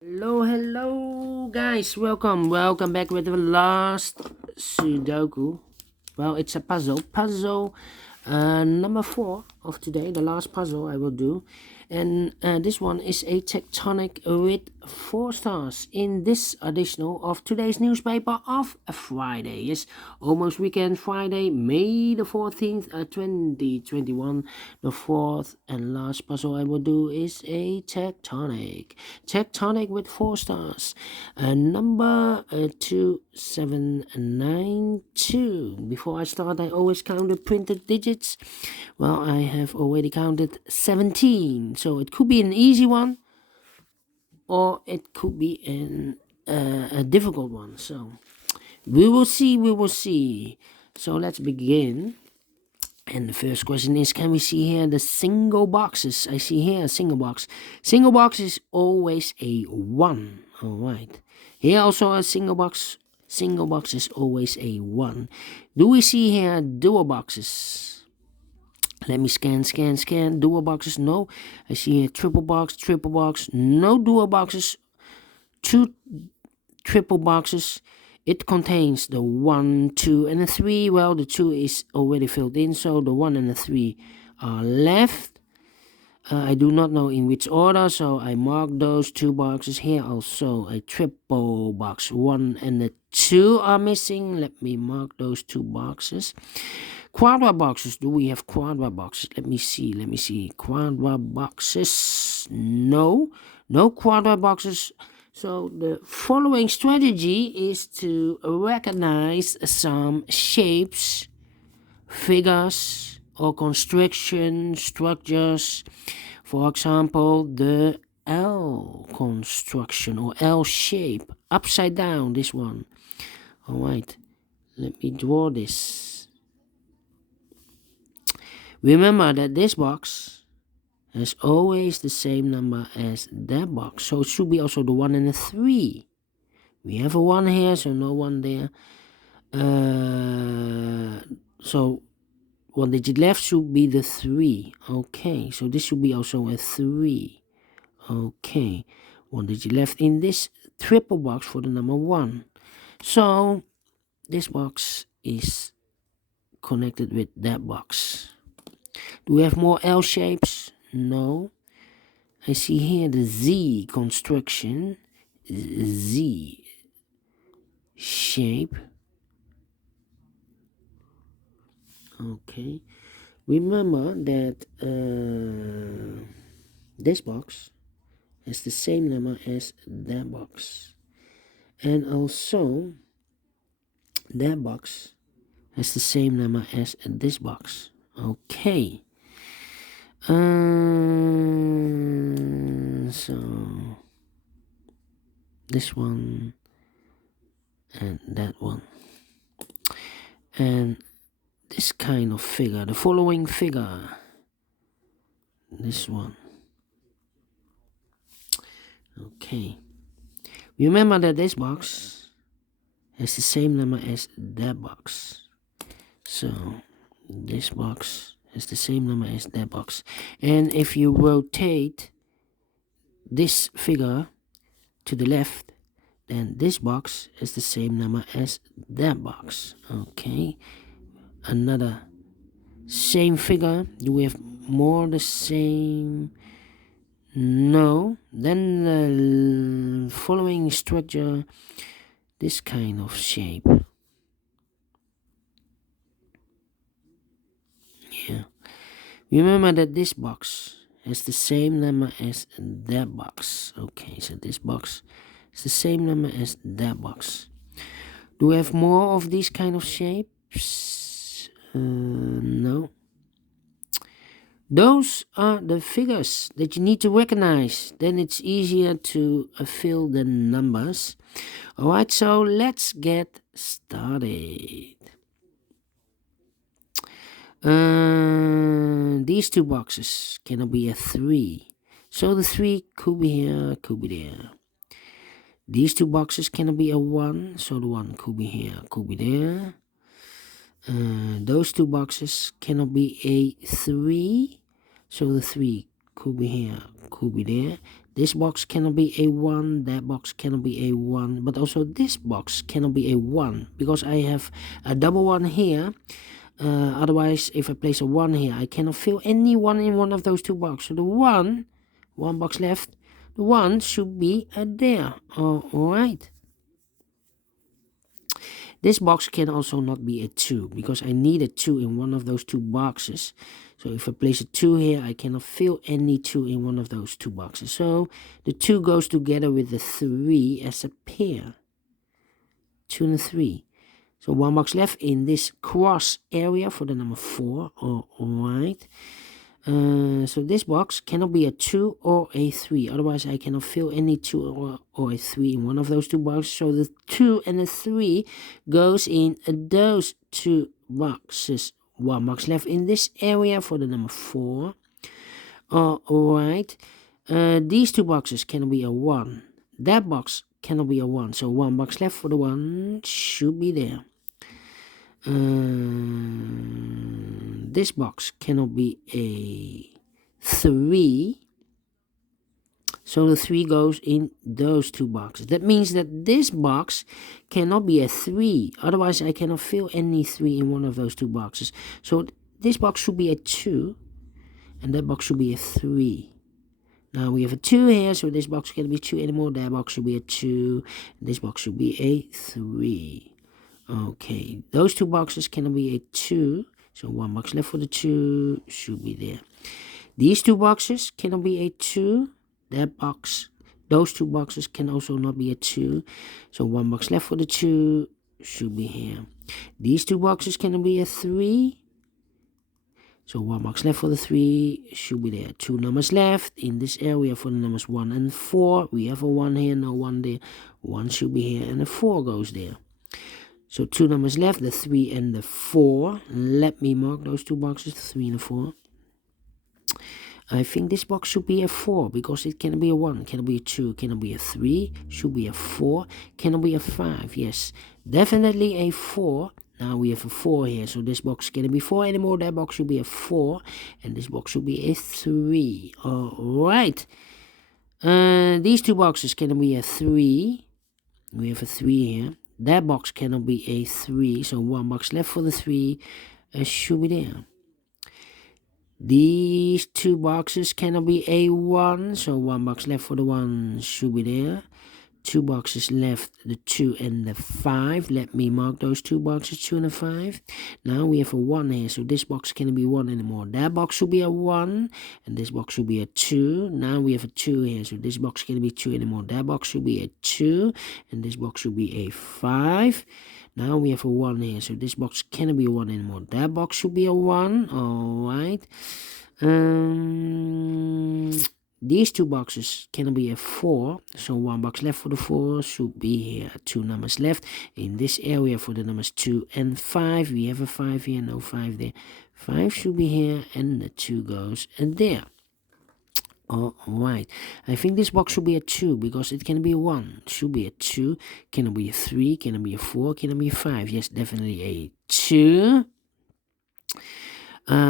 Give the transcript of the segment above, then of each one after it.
Hello guys, welcome back with the last Sudoku. Well, it's a puzzle number 4 of today, the last puzzle I will do. And this one is a tectonic with 4 stars in this additional of today's newspaper of Friday. Yes, almost weekend, Friday, May the 14th, 2021. The fourth and last puzzle I will do is a tectonic with 4 stars. Number 2792. Before I start, I always count the printed digits. Well, I have already counted 17, so it could be an easy one or it could be a difficult one. So we will see. So let's begin. And the first question is, can we see here the single boxes? I see here a single box. Single box is always a 1. All right. Here also a single box. Single box is always a 1. Do we see here dual boxes? Let me scan. Dual boxes, no. I see here triple box, no dual boxes. 2 triple boxes. It contains the 1, 2, and the 3. Well, the 2 is already filled in, so the 1 and the 3 are left. I do not know in which order, so I mark those 2 boxes. Here also a triple box. 1 and the 2 are missing. Let me mark those 2 boxes. Quadra boxes. Do we have quadra boxes? Let me see. Quadra boxes. No quadra boxes. So the following strategy is to recognize some shapes, figures, or construction structures. For example, the L construction or L shape, upside down, this one. All right, let me draw this. Remember that this box has always the same number as that box, so it should be also the 1 and the 3. We have a 1 here, so no 1 there. So 1 digit left should be the 3. Okay, so this should be also a 3. Okay, 1 digit left in this triple box for the number 1. So this box is connected with that box. Do we have more L shapes? No. I see here the Z construction, Z shape. Okay. Remember that this box has the same number as that box. And also that box has the same number as this box. Okay. So this one and that one. And this kind of figure, the following figure. This one. Okay. Remember that this box has the same number as that box. So this box has the same number as that box. And if you rotate this figure to the left, then this box is the same number as that box. Okay. Another same figure. Do we have more the same? No. Then the following structure, this kind of shape. Yeah. Remember that this box has the same number as that box. Okay, so this box is the same number as that box. Do we have more of these kind of shapes? No. Those are the figures that you need to recognize. Then it's easier to fill the numbers. Alright, so let's get started. These 2 boxes cannot be a 3. So the 3 could be here, could be there. These 2 boxes cannot be a 1. So the 1 could be here, could be there. Those 2 boxes cannot be a 3. So the 3 could be here, could be there. This box cannot be a 1, that box cannot be a 1, but also this box cannot be a 1 because I have a double 1 here. Otherwise, if I place a 1 here, I cannot fill any 1 in one of those two boxes. So the one box left, the 1 should be there. Alright. This box can also not be a 2 because I need a 2 in one of those two boxes. So if I place a 2 here, I cannot fill any 2 in one of those two boxes. So the 2 goes together with the 3 as a pair. 2 and 3. So 1 box left in this cross area for the number 4. Alright. So this box cannot be a 2 or a 3. Otherwise, I cannot fill any 2 or a 3 in one of those two boxes. So the 2 and the 3 goes in those two boxes. 1 box left in this area for the number 4. Alright. These two boxes cannot be a 1. That box cannot be a 1. So 1 box left for the 1 should be there. This box cannot be a 3. So the 3 goes in those two boxes. That means that this box cannot be a 3. Otherwise, I cannot fill any 3 in one of those two boxes. So this box should be a 2. And that box should be a 3. Now we have a 2 here. So this box cannot be 2 anymore. That box should be a 2. This box should be a 3. Okay. Those two boxes cannot be a 2. So 1 box left for the 2 should be there. These two boxes cannot be a 2. That box, those two boxes can also not be a 2. So 1 box left for the 2 should be here. These two boxes cannot be a 3. So 1 box left for the 3 should be there. 2 numbers left in this area for the numbers 1 and 4. We have a 1 here, no 1 there. 1 should be here and a 4 goes there. So 2 numbers left, the 3 and the 4. Let me mark those two boxes, the 3 and the 4. I think this box should be a 4 because it cannot be a 1, cannot be a 2, cannot be a 3, should be a 4, cannot be a 5. Yes, definitely a 4. Now we have a 4 here, so this box cannot be 4 anymore. That box should be a 4, and this box should be a 3. Alright. These two boxes cannot be a 3. We have a 3 here. That box cannot be a 3, so 1 box left for the 3 should be there. These two boxes cannot be a 1, so 1 box left for the 1 should be there. 2 boxes left, the 2 and the 5. Let me mark those two boxes, 2 and a 5. Now we have a 1 here, so this box cannot be 1 anymore. That box should be a 1, and this box should be a 2. Now we have a 2 here, so this box cannot be 2 anymore. That box should be a 2, and this box should be a 5. Now we have a 1 here, so this box cannot be a 1 anymore. That box should be a 1, alright. These two boxes cannot be a 4, so 1 box left for the 4 should be here. 2 numbers left in this area for the numbers 2 and 5. We have a 5 here, no 5 there. 5 should be here, and the 2 goes there. Alright, I think this box should be a 2 because it can be a 1. Should be a 2, can it be a 3, can it be a 4, can it be a 5? Yes, definitely a 2. Then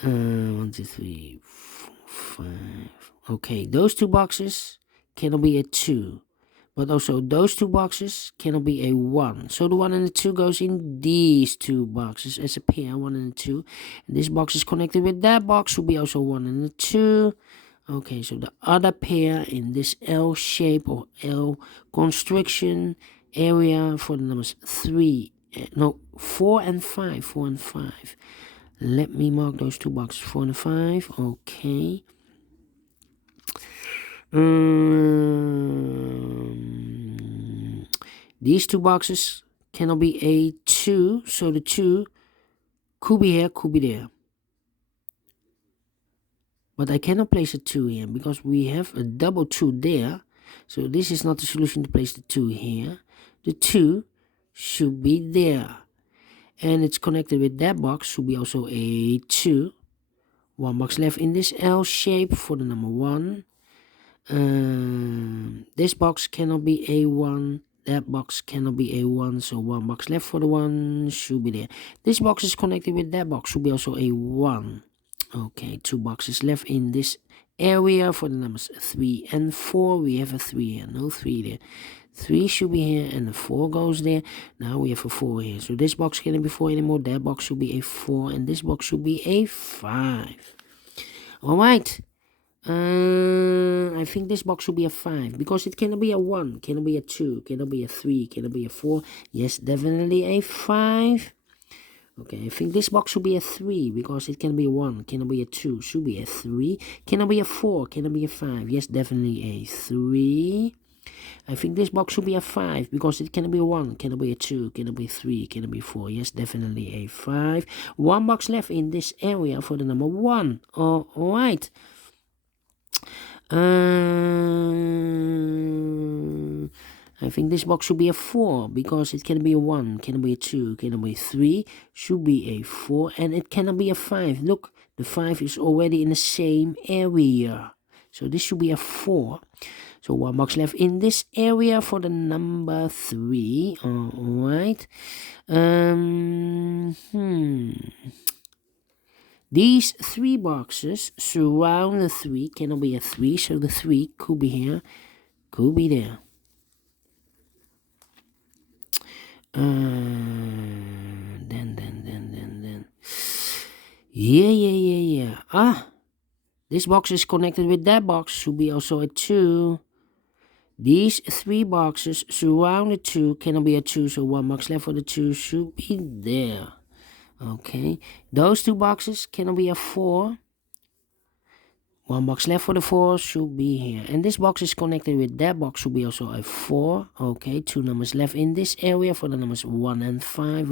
1, 2, 3, 4, 5. Okay, those two boxes cannot be a 2. But also those two boxes cannot be a 1. So the 1 and the 2 goes in these two boxes as a pair, 1 and a 2. And this box is connected with that box, will be also 1 and a 2. Okay, so the other pair in this L shape or L construction area for the numbers 4 and 5. 4 and 5. Let me mark those two boxes, 4 and 5. Okay. These two boxes cannot be a 2, so the 2 could be here, could be there. But I cannot place a 2 here because we have a double 2 there. So this is not the solution to place the 2 here. The 2 should be there. And it's connected with that box, should be also a 2. 1 box left in this L shape for the number 1. This box cannot be a 1. That box cannot be a 1. So 1 box left for the 1 should be there. This box is connected with that box, should be also a 1. Okay, 2 boxes left in this area for the numbers 3 and 4. We have a 3 here, no 3 there. 3 should be here and the 4 goes there. Now we have a 4 here. So this box cannot be 4 anymore. That box should be a 4 and this box should be a 5. Alright. I think this box should be a 5 because it cannot be a 1, cannot be a 2, cannot be a 3, cannot be a 4. Yes, definitely a 5. Okay, I think this box should be a 3 because it can be a 1, cannot be a 2, should be a 3, cannot be a 4, cannot be a 5. Yes, definitely a 3. I think this box should be a 5 because it cannot be a 1, cannot be a 2, cannot be 3, cannot be 4. Yes, definitely a 5. 1 box left in this area for the number 1. Alright. I think this box should be a 4 because it can be a 1, cannot be a 2, cannot be a 3, should be a 4, and it cannot be a 5. Look, the 5 is already in the same area. So this should be a 4. So 1 box left in this area for the number 3. Alright. These 3 boxes surround the 3, cannot be a 3, so the 3 could be here, could be there. Then. Yeah. This box is connected with that box, should be also a 2. These 3 boxes surround the 2, cannot be a 2, so 1 box left for the 2 should be there. Okay, those 2 boxes cannot be a 4. 1 box left for the 4 should be here. And this box is connected with that box, should be also a 4. Okay, 2 numbers left in this area for the numbers 1 and 5.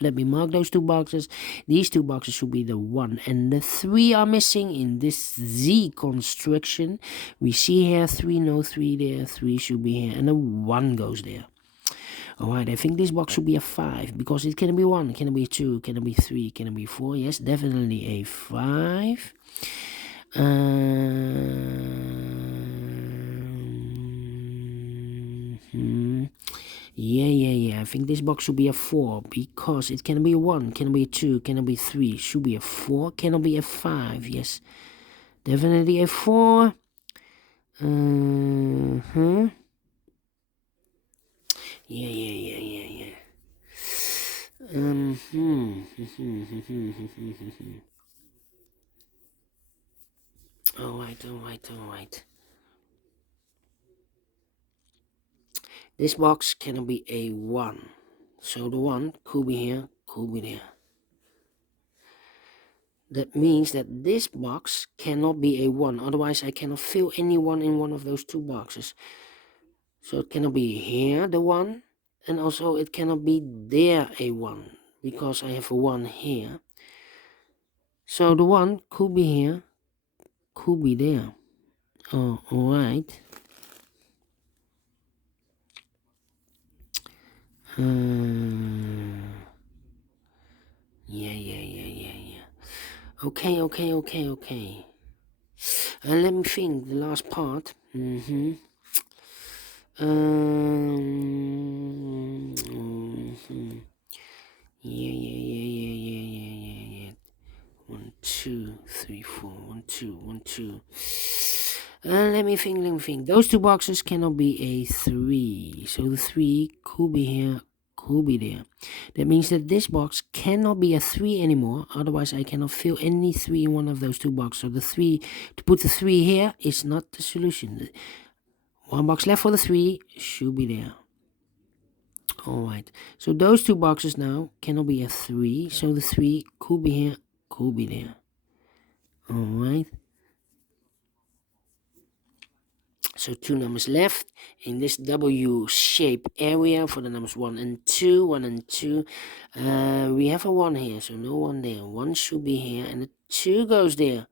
Let me mark those 2 boxes. These 2 boxes should be the 1 and the 3 are missing in this Z construction. We see here 3, no 3 there. 3 should be here and the 1 goes there. Alright, I think this box should be a 5 because it can be 1, can be 2, can be 3, can be 4. Yes, definitely a 5. Yeah. I think this box should be a 4 because it can be a 1, can be a 2, can be 3, should be a 4, cannot be a 5. Yes, definitely a 4. Yeah. Alright. This box cannot be a 1. So the 1 could be here, could be there. That means that this box cannot be a 1. Otherwise, I cannot fill any 1 in one of those 2 boxes. So it cannot be here, the 1. And also it cannot be there, a 1. Because I have a 1 here. So the 1 could be here, could be there. Alright. Yeah. Okay. Let me think, the last part. Yeah. 1, 2, 3, 4. 1, 2. Let me think. Those 2 boxes cannot be a 3. So the 3 could be here, could be there. That means that this box cannot be a 3 anymore. Otherwise, I cannot fill any 3 in one of those 2 boxes. So the 3, to put the 3 here is not the solution. 1 box left for the 3 should be there. Alright, so those 2 boxes now cannot be a 3. So the 3 could be here, could be there. Alright. So 2 numbers left in this W shape area for the numbers 1 and 2. 1 and 2. We have a 1 here, so no 1 there. 1 should be here and the 2 goes there.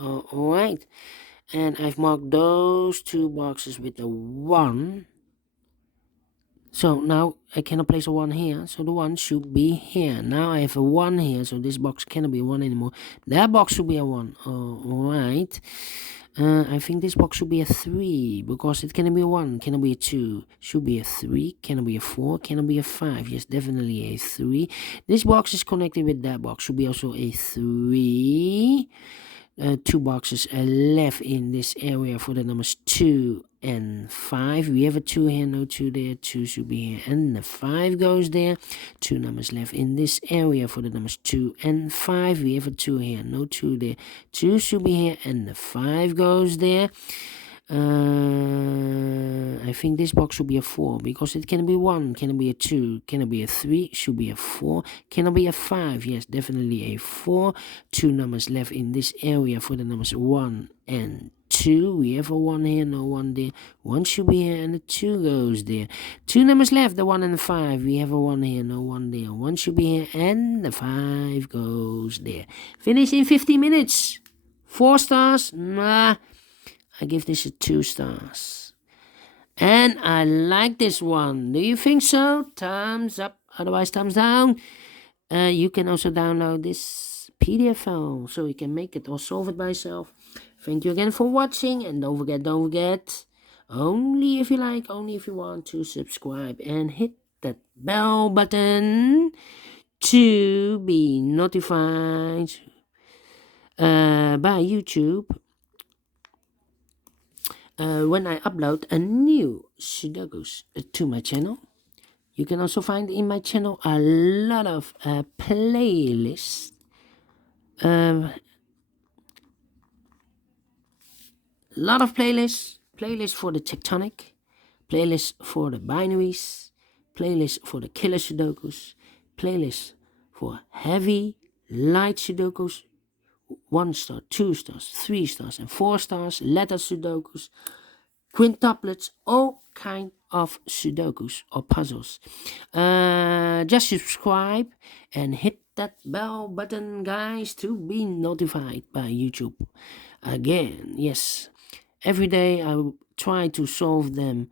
Alright. And I've marked those 2 boxes with the 1. So now I cannot place a 1 here, so the 1 should be here. Now I have a 1 here, so this box cannot be a 1 anymore. That box should be a 1. Alright. I think this box should be a 3 because it cannot be a 1, cannot be a 2, should be a 3, cannot be a 4, cannot be a 5. Yes, definitely a 3. This box is connected with that box, should be also a 3. 2 boxes left in this area for the numbers 2 and 5. We have a 2 here, no 2 there, 2 should be here, and the 5 goes there. 2 numbers left in this area for the numbers 2 and 5. We have a 2 here, no 2 there, 2 should be here, and the 5 goes there. I think this box should be a 4 because it can be 1, can be a 2, can be a 3, should be a 4, can be a 5. Yes, definitely a 4. 2 numbers left in this area for the numbers 1 and 2. We have a 1 here, no 1 there. 1 should be here, and the 2 goes there. 2 numbers left, the 1 and the 5. We have a 1 here, no 1 there. 1 should be here, and the 5 goes there. Finish in 50 minutes. 4 stars? Nah. I give this a 2 stars. And I like this one. Do you think so? Thumbs up, otherwise thumbs down. You can also download this PDF file so you can make it or solve it by yourself. Thank you again for watching, and don't forget, only if you like, only if you want to subscribe and hit that bell button to be notified by YouTube when I upload a new Sudokus to my channel. You can also find in my channel a lot of playlists. Lot of playlists for the Tectonic, playlists for the binaries, playlists for the killer Sudokus, playlists for heavy, light Sudokus, 1 star, 2 stars, 3 stars, and 4 stars, letter Sudokus, quintuplets, all kind of Sudokus or puzzles. Just subscribe and hit that bell button, guys, to be notified by YouTube. Again, yes, every day I will try to solve them,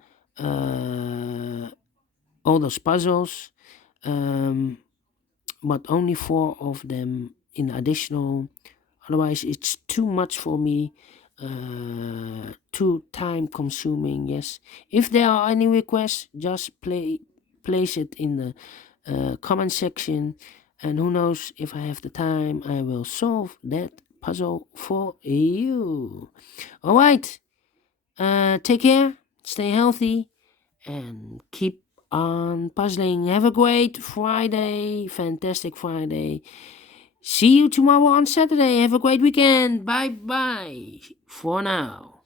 all those puzzles, but only 4 of them in additional. Otherwise it's too much for me, too time consuming. Yes, if there are any requests, just place it in the comment section, and who knows, if I have the time, I will solve that puzzle for you. All right, take care, stay healthy, and keep on puzzling. Have a great Friday, fantastic Friday. See you tomorrow on Saturday. Have a great weekend. Bye bye for now.